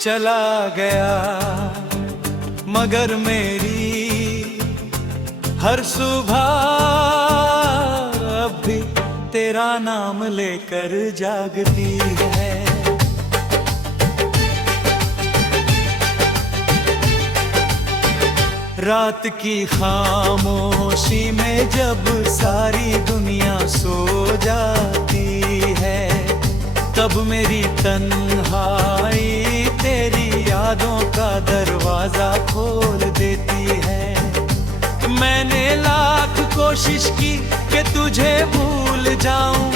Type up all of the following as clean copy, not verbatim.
चला गया, मगर मेरी हर सुबह अब भी तेरा नाम लेकर जागती है। रात की खामोशी में जब सारी दुनिया सो जाती है, तब मेरी तन्हाई तेरी यादों का दरवाजा खोल देती है। मैंने लाख कोशिश की कि तुझे भूल जाऊं,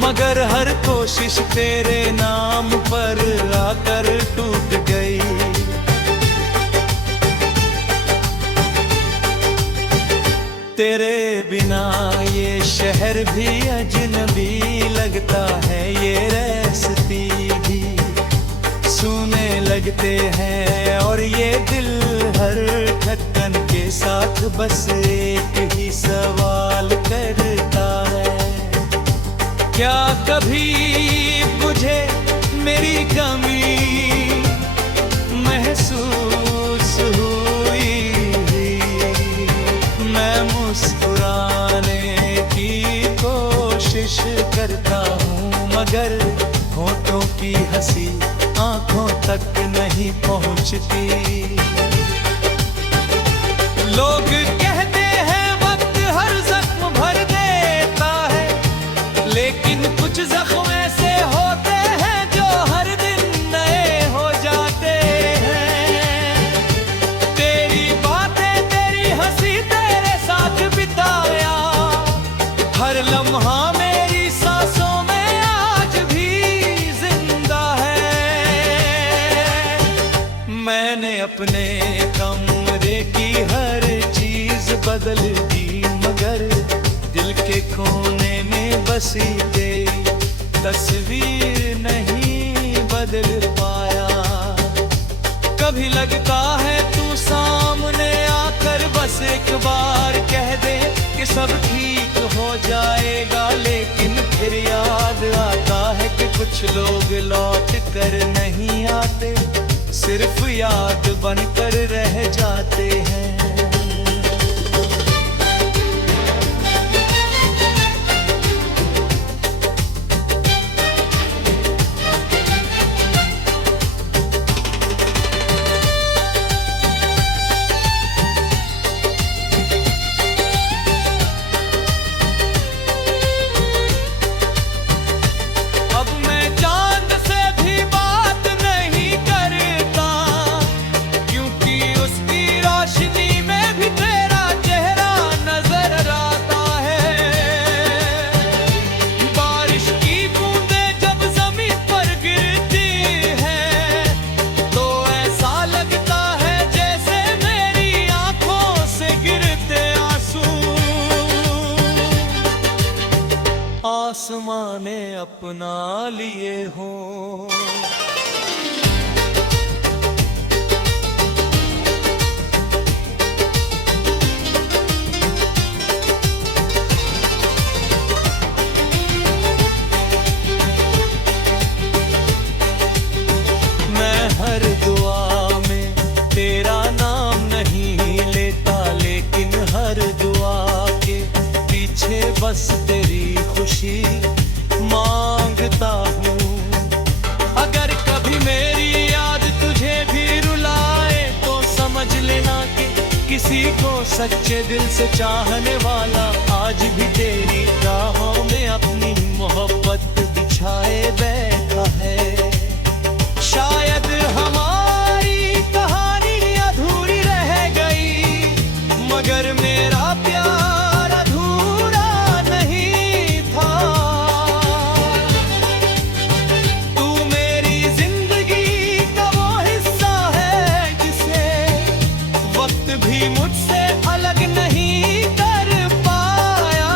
मगर हर कोशिश तेरे नाम पर आकर टूट गई। तेरे बिना ये शहर भी अजनबी लगता है, ये रास्ते भी सूने लगते हैं, और ये दिल हर धड़कन के साथ बस एक ही सवाल करता है, क्या कभी मुझे मेरी कमी महसूस हुई? मैं मुस्कुराने की कोशिश करता हूँ, मगर होठों की हंसी आंखों तक नहीं पहुँचती। लोग कहते हैं वक्त हर जख्म भर देता है, लेकिन कुछ जख्म ऐसे होते हैं जो हर दिन नए हो जाते हैं। तेरी बातें, तेरी हंसी, तेरे साथ बिताया हर लम्हा मेरी सांसों में आज भी जिंदा है। मैंने अपने कमरे की हर चीज बदल दी, मगर दिल के कोने में बसी तेरी तस्वीर नहीं बदल पाया। कभी लगता है तू सामने आकर बस एक बार कह दे कि सब ठीक हो जाएगा, लेकिन फिर याद आता है कि कुछ लोग लौट कर नहीं आते, सिर्फ याद बनकर रह जाते हैं। आसमां ने अपना लिए हो, मैं हर दुआ में तेरा नाम नहीं लेता, लेकिन हर दुआ के पीछे बस तेरी खुशी मांगता हूँ। अगर कभी मेरी याद तुझे भी रुलाए तो समझ लेना कि किसी को सच्चे दिल से चाहने वाला आज भी तेरी राहों में अपनी मोहब्बत बिछाए बैठा है। शायद हमारी कहानी अधूरी रह गई, मगर मेरा प्यार मुझसे अलग नहीं कर पाया।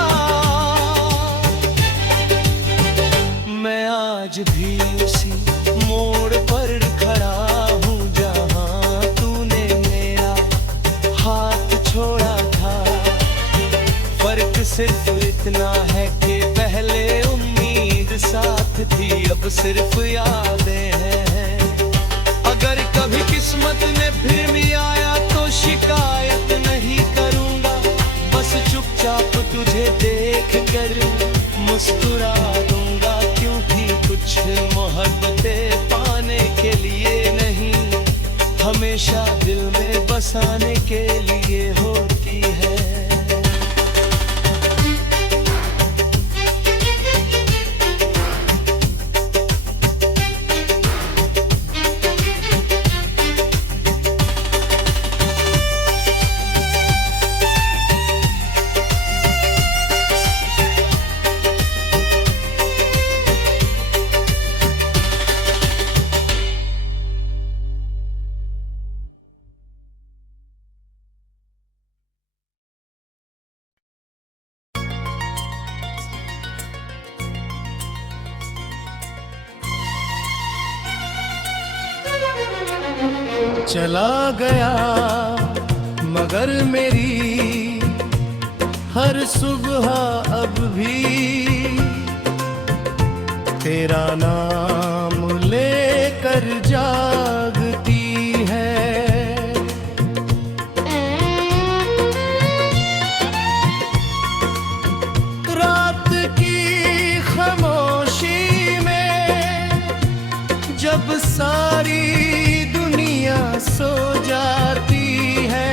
मैं आज भी उसी मोड़ पर खड़ा हूँ जहाँ तूने मेरा हाथ छोड़ा था। फर्क सिर्फ इतना है कि पहले उम्मीद साथ थी, अब सिर्फ यादें हैं। अगर कभी किस्मत ने फिर भी आया तो शिकायत नहीं करूंगा, बस चुपचाप तुझे देख कर मुस्कुरा दूंगा। क्योंकि कुछ मोहब्बतें पाने के लिए नहीं, हमेशा दिल में बसाने के लिए होती है। चला गया मगर मेरी हर सुबह अब भी तेरा नाम लेकर जागती है। रात की खामोशी में जब सारी सो जाती है,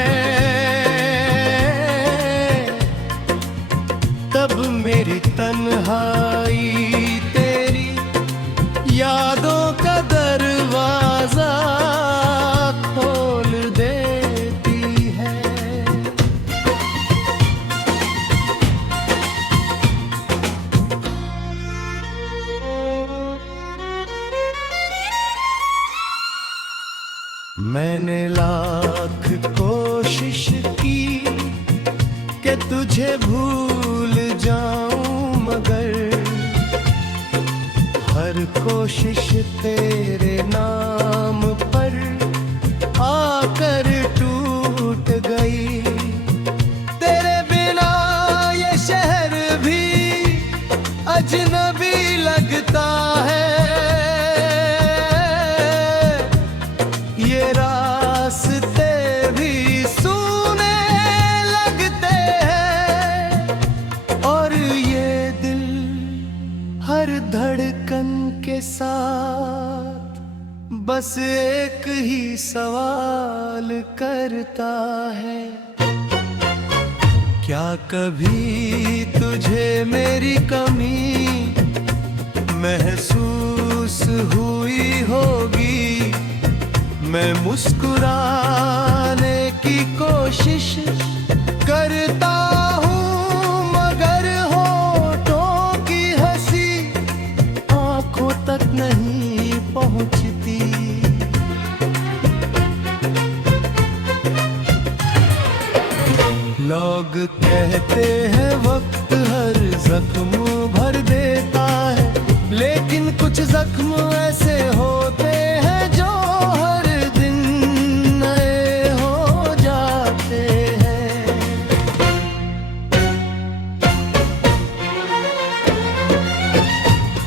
तब मेरी तन्हाई तेरी यादों का दरवाजा खोल देती है। मैंने लाख कोशिश की कि तुझे भूल जाऊं, मगर हर कोशिश तेरे नाम पर आकर टूट गई। तेरे बिना ये शहर भी अजनबी लगता है, ये रास्ते भी सूने लगते हैं, और ये दिल हर धड़कन के साथ बस एक ही सवाल करता है। क्या कभी तुझे मेरी कमी महसूस हुई होगी? मैं मुस्कुराने की कोशिश करता हूँ, मगर होठों की हंसी आंखों तक नहीं पहुँचती। लोग कहते हैं वक्त हर जख्म भर देता है, लेकिन कुछ जख्म ऐसे होते हैं जो हर दिन नए हो जाते हैं।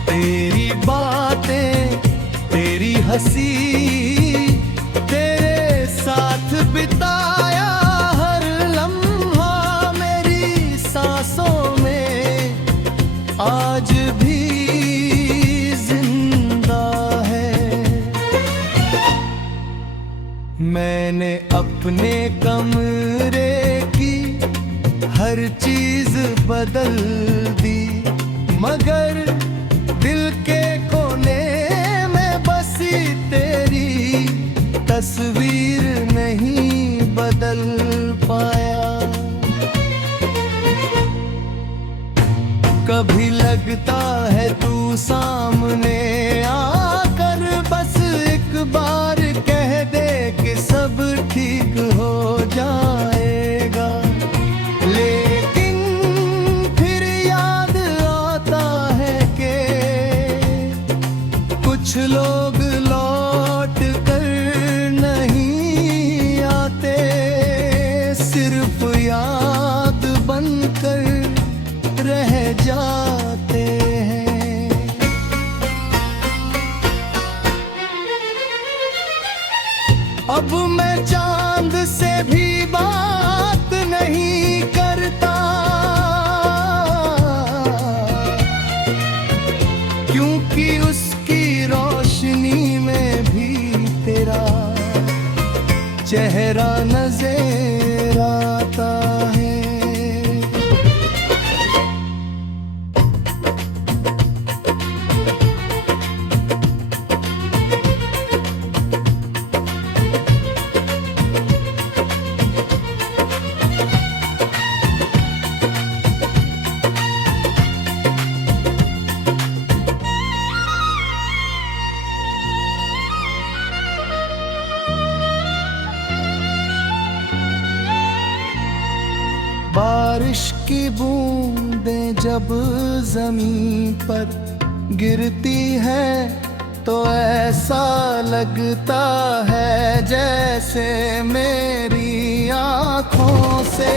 तेरी बातें, तेरी हंसी, तेरे साथ बिताया हर लम्हा मेरी सांसों में आज भी जिंदा है। मैंने अपने कमरे की हर चीज बदल दी, मगर दिल के कोने में बसी तेरी तस्वीर नहीं बदल पाया। कभी लगता है तू सामने आकर बस एक बार कह दे कि सब ठीक हो जाएगा, लेकिन फिर याद आता है कि कुछ लोग लौट कर नहीं आते, सिर्फ याद बनकर रह जाते हैं। अब मैं चांद से भी बात नहीं करता, क्योंकि उसकी रोशनी में भी तेरा चेहरा नजर आता है। बारिश की बूंदें जब जमीन पर गिरती है तो ऐसा लगता है जैसे मेरी आँखों से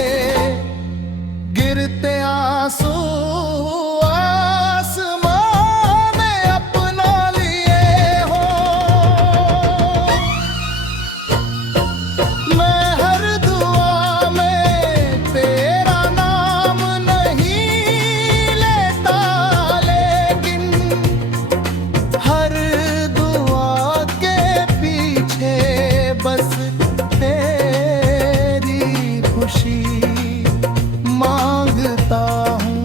गिरते आंसू आसमां में अपना लिए हो। मैं हर दुआ में तेरा नाम नहीं लेता, लेकिन हर दुआ के पीछे बस तेरी खुशी मांगता हूँ।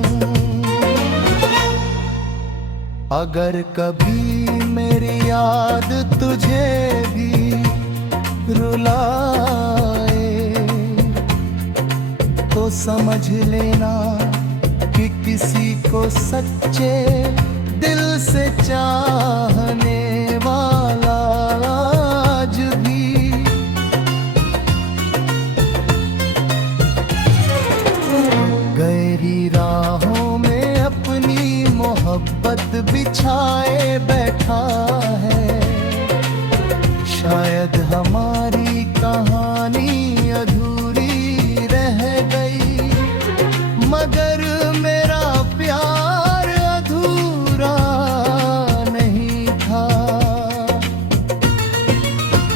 अगर कभी मेरी याद तुझे भी रुलाए तो समझ लेना कि किसी को सच्चे दिल से चाहने वाला आज भी गहरी राहों में अपनी मोहब्बत बिछाए बैठा है। शायद हमारी कहानी अधूरी रह गई, मगर मेरा प्यार अधूरा नहीं था।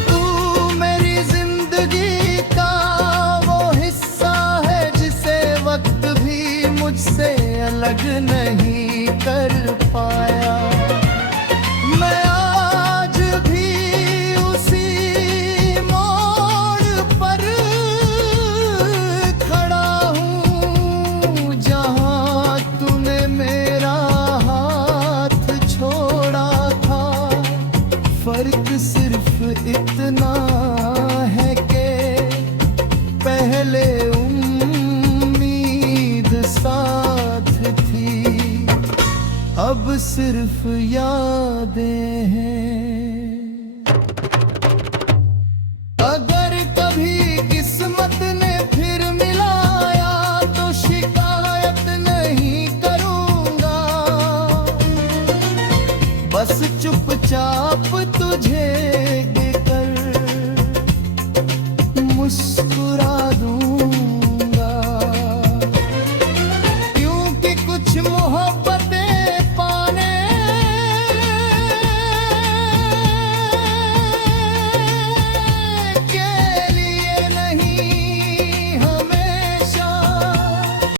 तू मेरी जिंदगी का वो हिस्सा है जिसे वक्त भी मुझसे अलग नहीं कर पाया। मैं आज भी उसी मोड़ पर खड़ा हूँ जहाँ तूने मेरा हाथ छोड़ा था। फर्क सिर्फ इतना है कि पहले उम्मीद साथ थी, अब सिर्फ यादें हैं। अगर कभी किस्मत ने फिर मिलाया तो शिकायत नहीं करूंगा, बस चुपचाप तुझे देकर मुस्कुरा दूं।